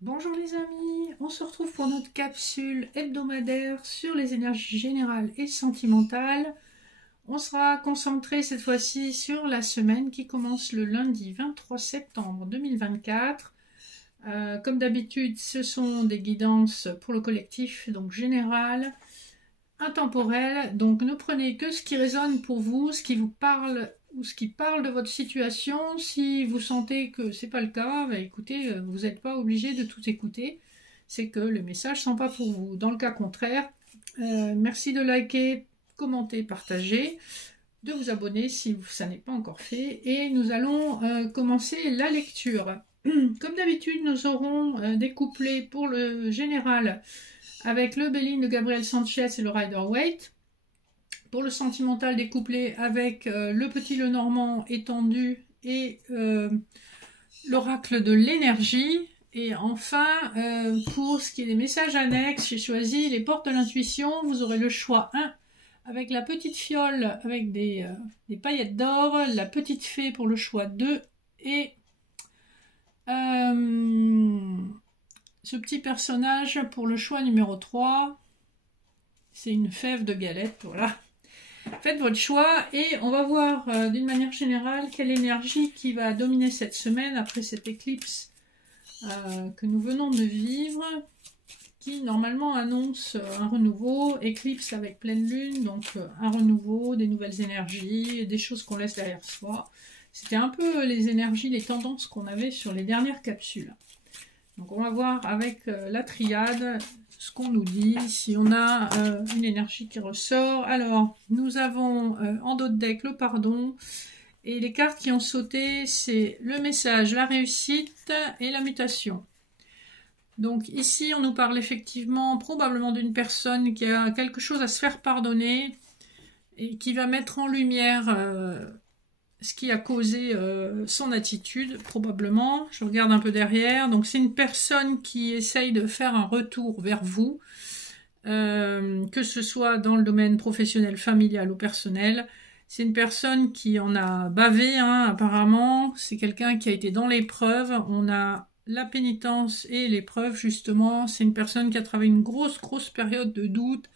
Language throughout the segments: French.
Bonjour les amis, on se retrouve pour notre capsule hebdomadaire sur les énergies générales et sentimentales. On sera concentré cette fois-ci sur la semaine qui commence le lundi 23 septembre 2024. Comme d'habitude, ce sont des guidances pour le collectif, donc général, intemporel. Donc ne prenez que ce qui résonne pour vous, ce qui vous parle ou ce qui parle de votre situation. Si vous sentez que c'est pas le cas, bah écoutez, vous n'êtes pas obligé de tout écouter. C'est que les messages sont pas pour vous. Dans le cas contraire, merci de liker, commenter, partager, de vous abonner si ça n'est pas encore fait. Et nous allons commencer la lecture. Comme d'habitude, nous aurons des couplets pour le général avec le Béline de Gabriel Sanchez et le Rider-Waite. Pour le sentimental, des couplets avec le Petit Lenormand étendu et l'oracle de l'énergie. Et enfin, pour ce qui est des messages annexes, j'ai choisi les portes de l'intuition. Vous aurez le choix 1 avec la petite fiole avec des paillettes d'or, la petite fée pour le choix 2 et ce petit personnage pour le choix numéro 3. C'est une fève de galette, voilà. Faites votre choix et on va voir d'une manière générale quelle énergie qui va dominer cette semaine après cette éclipse que nous venons de vivre, qui normalement annonce un renouveau, éclipse avec pleine lune, donc un renouveau, des nouvelles énergies, des choses qu'on laisse derrière soi. C'était un peu les énergies, les tendances qu'on avait sur les dernières capsules. Donc on va voir avec la triade ce qu'on nous dit, si on a une énergie qui ressort. Alors, nous avons en dos de deck le pardon. Et les cartes qui ont sauté, c'est le message, la réussite et la mutation. Donc ici, on nous parle effectivement probablement d'une personne qui a quelque chose à se faire pardonner et qui va mettre en lumière ce qui a causé son attitude, probablement. Je regarde un peu derrière. Donc c'est une personne qui essaye de faire un retour vers vous, que ce soit dans le domaine professionnel, familial ou personnel. C'est une personne qui en a bavé, hein, apparemment. C'est quelqu'un qui a été dans l'épreuve. On a la pénitence et l'épreuve, justement. C'est une personne qui a travaillé une grosse période de doute,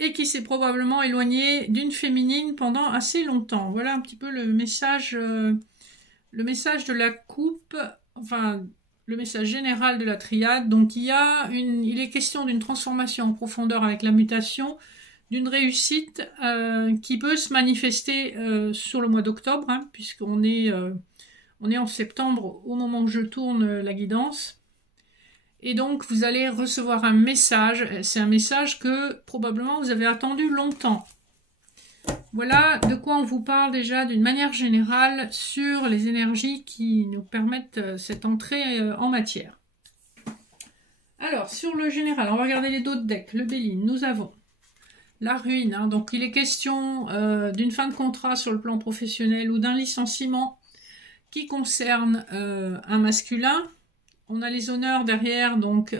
et qui s'est probablement éloigné d'une féminine pendant assez longtemps. Voilà un petit peu le message de la coupe, enfin le message général de la triade. Donc il est question d'une transformation en profondeur avec la mutation, d'une réussite qui peut se manifester sur le mois d'octobre, hein, puisqu'on est en septembre au moment où je tourne la guidance. Et donc, vous allez recevoir un message. C'est un message que, probablement, vous avez attendu longtemps. Voilà de quoi on vous parle déjà d'une manière générale sur les énergies qui nous permettent cette entrée en matière. Alors, sur le général, on va regarder les dos de deck. Le Béline, nous avons la ruine. Hein, donc, il est question d'une fin de contrat sur le plan professionnel ou d'un licenciement qui concerne un masculin. On a les honneurs derrière, donc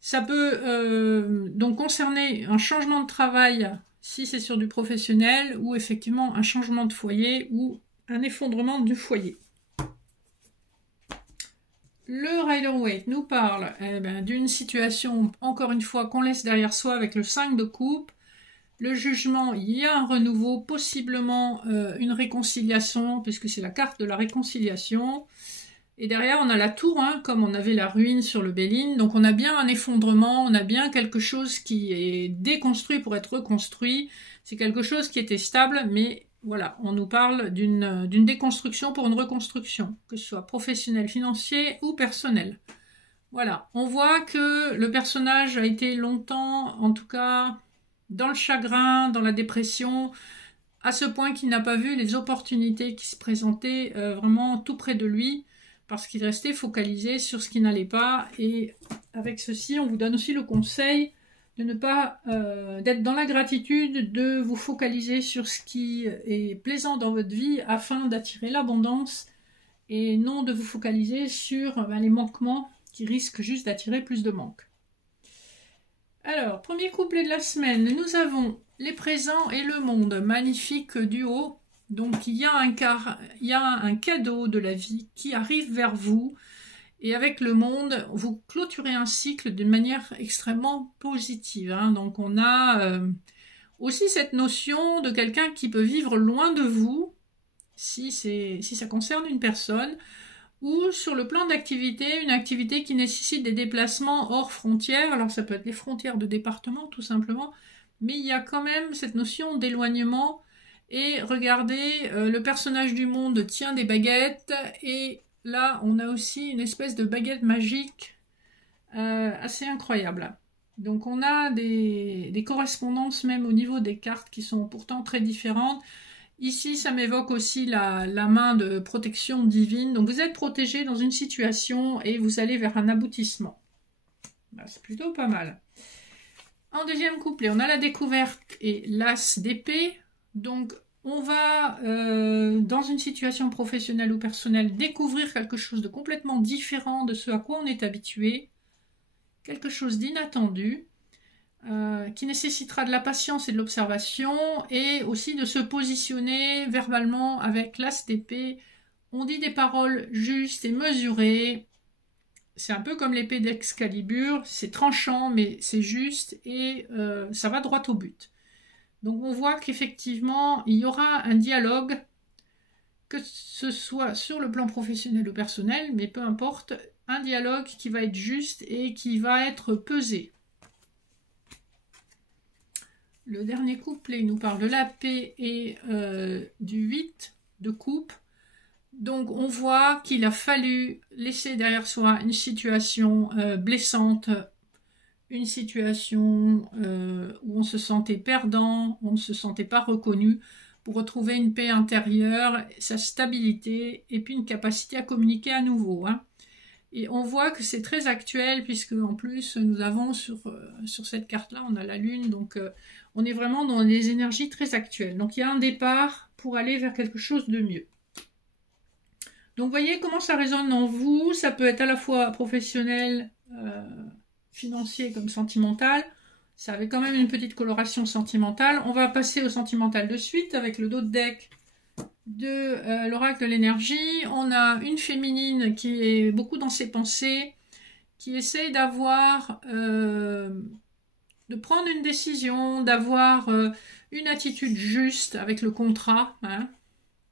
ça peut donc concerner un changement de travail si c'est sur du professionnel, ou effectivement un changement de foyer ou un effondrement du foyer. Le Rider-Waite nous parle d'une situation, encore une fois, qu'on laisse derrière soi avec le 5 de coupe. Le jugement, il y a un renouveau, possiblement une réconciliation, puisque c'est la carte de la réconciliation. Et derrière, on a la tour, hein, comme on avait la ruine sur le Béline. Donc on a bien un effondrement, on a bien quelque chose qui est déconstruit pour être reconstruit. C'est quelque chose qui était stable, mais voilà, on nous parle d'une déconstruction pour une reconstruction, que ce soit professionnel, financier ou personnel. Voilà, on voit que le personnage a été longtemps, en tout cas, dans le chagrin, dans la dépression, à ce point qu'il n'a pas vu les opportunités qui se présentaient vraiment tout près de lui, parce qu'il restait focalisé sur ce qui n'allait pas. Et avec ceci, on vous donne aussi le conseil de ne pas d'être dans la gratitude, de vous focaliser sur ce qui est plaisant dans votre vie afin d'attirer l'abondance, et non de vous focaliser sur les manquements qui risquent juste d'attirer plus de manque. Alors, premier couplet de la semaine, nous avons les présents et le monde, magnifique duo. Donc il y a un cadeau de la vie qui arrive vers vous Et avec le monde, vous clôturez un cycle d'une manière extrêmement positive. Hein. Donc on a aussi cette notion de quelqu'un qui peut vivre loin de vous, si ça concerne une personne, ou sur le plan d'activité, une activité qui nécessite des déplacements hors frontières. Alors ça peut être les frontières de département tout simplement, mais il y a quand même cette notion d'éloignement. Et regardez, le personnage du monde tient des baguettes, et là on a aussi une espèce de baguette magique assez incroyable. Donc on a des correspondances même au niveau des cartes qui sont pourtant très différentes. Ici, ça m'évoque aussi la main de protection divine. Donc vous êtes protégé dans une situation et vous allez vers un aboutissement. Bah, c'est plutôt pas mal. En deuxième couplet, on a la découverte et l'as d'épée. Donc on va, dans une situation professionnelle ou personnelle, découvrir quelque chose de complètement différent de ce à quoi on est habitué. Quelque chose d'inattendu. Qui nécessitera de la patience et de l'observation, et aussi de se positionner verbalement avec l'as d'épée. On dit des paroles justes et mesurées. C'est un peu comme l'épée d'Excalibur, c'est tranchant mais c'est juste, et ça va droit au but. Donc on voit qu'effectivement il y aura un dialogue, que ce soit sur le plan professionnel ou personnel, mais peu importe, un dialogue qui va être juste et qui va être pesé. Le dernier couplet nous parle de la paix et du 8 de coupe. Donc on voit qu'il a fallu laisser derrière soi une situation blessante, une situation où on se sentait perdant, on ne se sentait pas reconnu, pour retrouver une paix intérieure, sa stabilité et puis une capacité à communiquer à nouveau. Hein. Et on voit que c'est très actuel, puisque en plus nous avons sur cette carte-là, on a la lune, donc on est vraiment dans des énergies très actuelles. Donc il y a un départ pour aller vers quelque chose de mieux. Donc voyez comment ça résonne en vous, ça peut être à la fois professionnel, financier comme sentimental. Ça avait quand même une petite coloration sentimentale. On va passer au sentimental de suite avec le dos de deck de l'oracle de l'énergie. On a une féminine qui est beaucoup dans ses pensées, qui essaye d'avoir, de prendre une décision, d'avoir une attitude juste avec le contrat. Hein.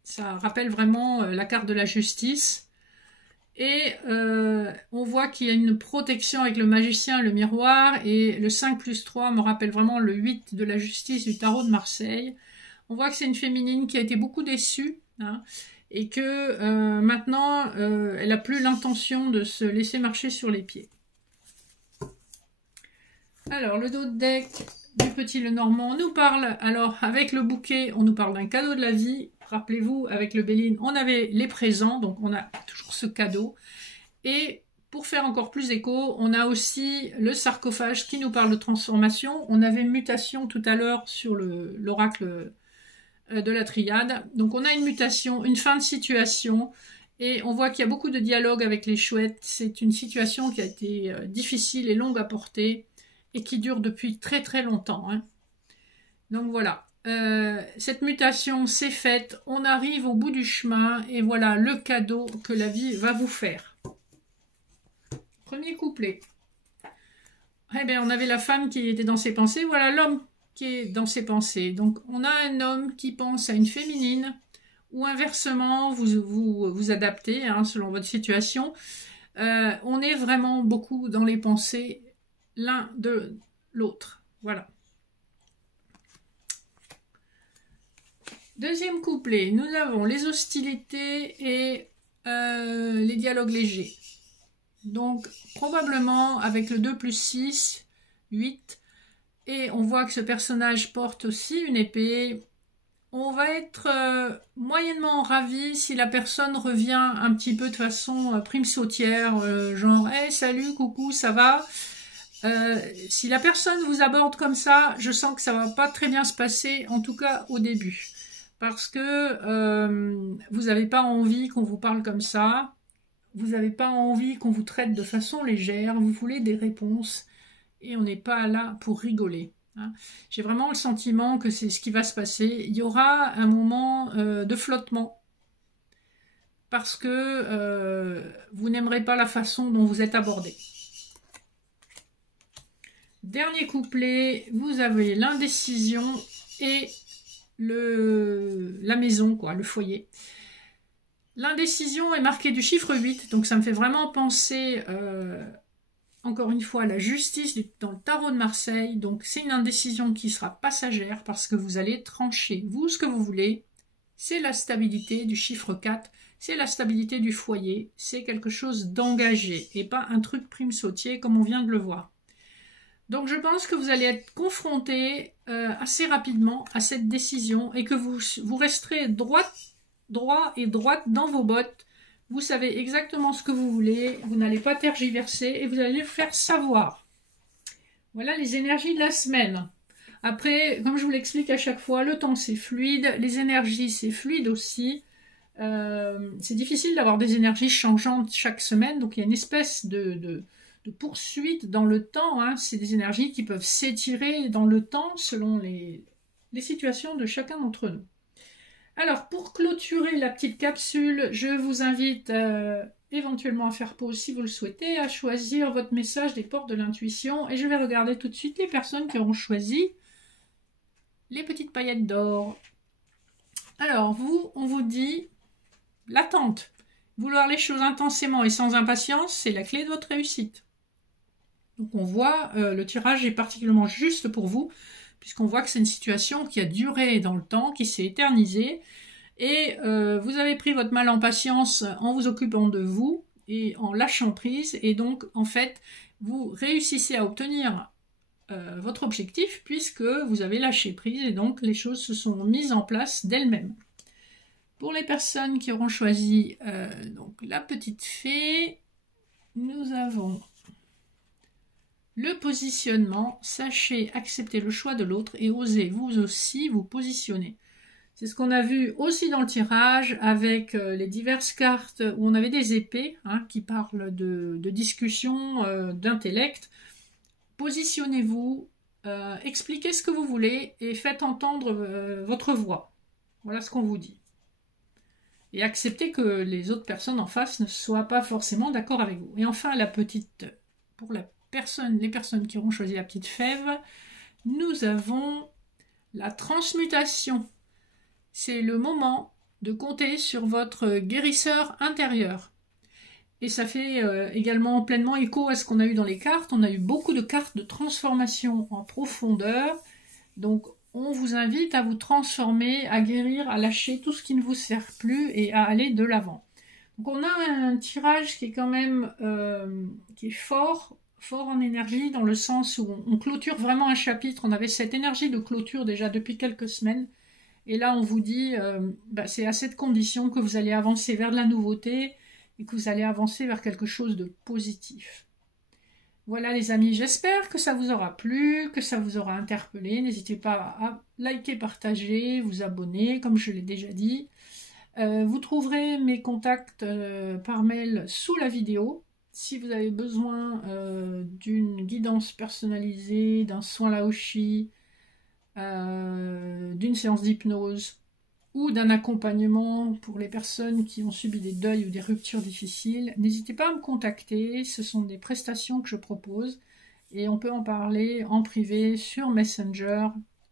Ça rappelle vraiment la carte de la justice. Et on voit qu'il y a une protection avec le magicien, le miroir, et le 5+3 me rappelle vraiment le 8 de la justice du tarot de Marseille. On voit que c'est une féminine qui a été beaucoup déçue, hein, et que maintenant, elle n'a plus l'intention de se laisser marcher sur les pieds. Alors, le dos de deck du petit Lenormand nous parle, alors avec le bouquet, on nous parle d'un cadeau de la vie. Rappelez-vous, avec le Béline, on avait les présents, donc on a toujours ce cadeau. Et pour faire encore plus écho, on a aussi le sarcophage qui nous parle de transformation. On avait mutation tout à l'heure sur l'oracle de la triade. Donc on a une mutation, une fin de situation, et on voit qu'il y a beaucoup de dialogue avec les chouettes. C'est une situation qui a été difficile et longue à porter, et qui dure depuis très très longtemps. Hein. Donc voilà. Cette mutation s'est faite, on arrive au bout du chemin, et voilà le cadeau que la vie va vous faire. Premier couplet. Eh bien, on avait la femme qui était dans ses pensées, voilà l'homme qui est dans ses pensées. Donc on a un homme qui pense à une féminine, ou inversement, vous adaptez hein, selon votre situation. On est vraiment beaucoup dans les pensées l'un de l'autre. Voilà. Deuxième couplet, nous avons les hostilités et les dialogues légers. Donc, probablement avec le 2+6, 8. Et on voit que ce personnage porte aussi une épée. On va être moyennement ravi si la personne revient un petit peu de façon prime sautière, genre hey, « salut, coucou, ça va ?» Si la personne vous aborde comme ça, je sens que ça va pas très bien se passer, en tout cas au début. Parce que vous n'avez pas envie qu'on vous parle comme ça, vous n'avez pas envie qu'on vous traite de façon légère, vous voulez des réponses, et on n'est pas là pour rigoler. Hein. J'ai vraiment le sentiment que c'est ce qui va se passer. Il y aura un moment de flottement. parce que vous n'aimerez pas la façon dont vous êtes abordé. Dernier couplet, vous avez l'indécision et la maison, quoi, le foyer. L'indécision est marquée du chiffre 8, donc ça me fait vraiment penser, encore une fois, à la justice dans le tarot de Marseille. Donc c'est une indécision qui sera passagère parce que vous allez trancher, vous, ce que vous voulez. C'est la stabilité du chiffre 4, c'est la stabilité du foyer, c'est quelque chose d'engagé et pas un truc prime sautier comme on vient de le voir. Donc je pense que vous allez être confronté assez rapidement à cette décision et que vous resterez droit et droite dans vos bottes. Vous savez exactement ce que vous voulez, vous n'allez pas tergiverser et vous allez le faire savoir. Voilà les énergies de la semaine. Après, comme je vous l'explique à chaque fois, le temps c'est fluide, les énergies c'est fluide aussi. C'est difficile d'avoir des énergies changeantes chaque semaine, donc il y a une espèce de poursuite dans le temps, hein. C'est des énergies qui peuvent s'étirer dans le temps selon les situations de chacun d'entre nous. Alors, pour clôturer la petite capsule, je vous invite éventuellement à faire pause si vous le souhaitez, à choisir votre message des portes de l'intuition, et je vais regarder tout de suite les personnes qui auront choisi les petites paillettes d'or. Alors, vous, on vous dit l'attente. Vouloir les choses intensément et sans impatience, c'est la clé de votre réussite. Donc on voit, le tirage est particulièrement juste pour vous, puisqu'on voit que c'est une situation qui a duré dans le temps, qui s'est éternisée, et vous avez pris votre mal en patience en vous occupant de vous, et en lâchant prise, et donc en fait, vous réussissez à obtenir votre objectif, puisque vous avez lâché prise, et donc les choses se sont mises en place d'elles-mêmes. Pour les personnes qui auront choisi donc la petite fée, nous avons le positionnement. Sachez accepter le choix de l'autre et osez vous aussi vous positionner. C'est ce qu'on a vu aussi dans le tirage avec les diverses cartes où on avait des épées hein, qui parlent de discussion, d'intellect. Positionnez-vous, expliquez ce que vous voulez et faites entendre votre voix. Voilà ce qu'on vous dit. Et acceptez que les autres personnes en face ne soient pas forcément d'accord avec vous. Et enfin, pour les personnes qui auront choisi la petite fève, nous avons la transmutation. C'est le moment de compter sur votre guérisseur intérieur. Et ça fait également pleinement écho à ce qu'on a eu dans les cartes. On a eu beaucoup de cartes de transformation en profondeur. Donc, on vous invite à vous transformer, à guérir, à lâcher tout ce qui ne vous sert plus et à aller de l'avant. Donc, on a un tirage qui est quand même qui est fort en énergie, dans le sens où on clôture vraiment un chapitre. On avait cette énergie de clôture déjà depuis quelques semaines. Et là, on vous dit, c'est à cette condition que vous allez avancer vers de la nouveauté et que vous allez avancer vers quelque chose de positif. Voilà les amis, j'espère que ça vous aura plu, que ça vous aura interpellé. N'hésitez pas à liker, partager, vous abonner, comme je l'ai déjà dit. Vous trouverez mes contacts par mail sous la vidéo. Si vous avez besoin d'une guidance personnalisée, d'un soin Laoshi, d'une séance d'hypnose ou d'un accompagnement pour les personnes qui ont subi des deuils ou des ruptures difficiles, n'hésitez pas à me contacter. Ce sont des prestations que je propose et on peut en parler en privé sur Messenger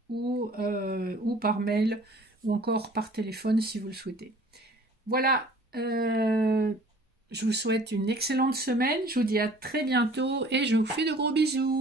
ou par mail ou encore par téléphone si vous le souhaitez. Voilà, je vous souhaite une excellente semaine, je vous dis à très bientôt et je vous fais de gros bisous.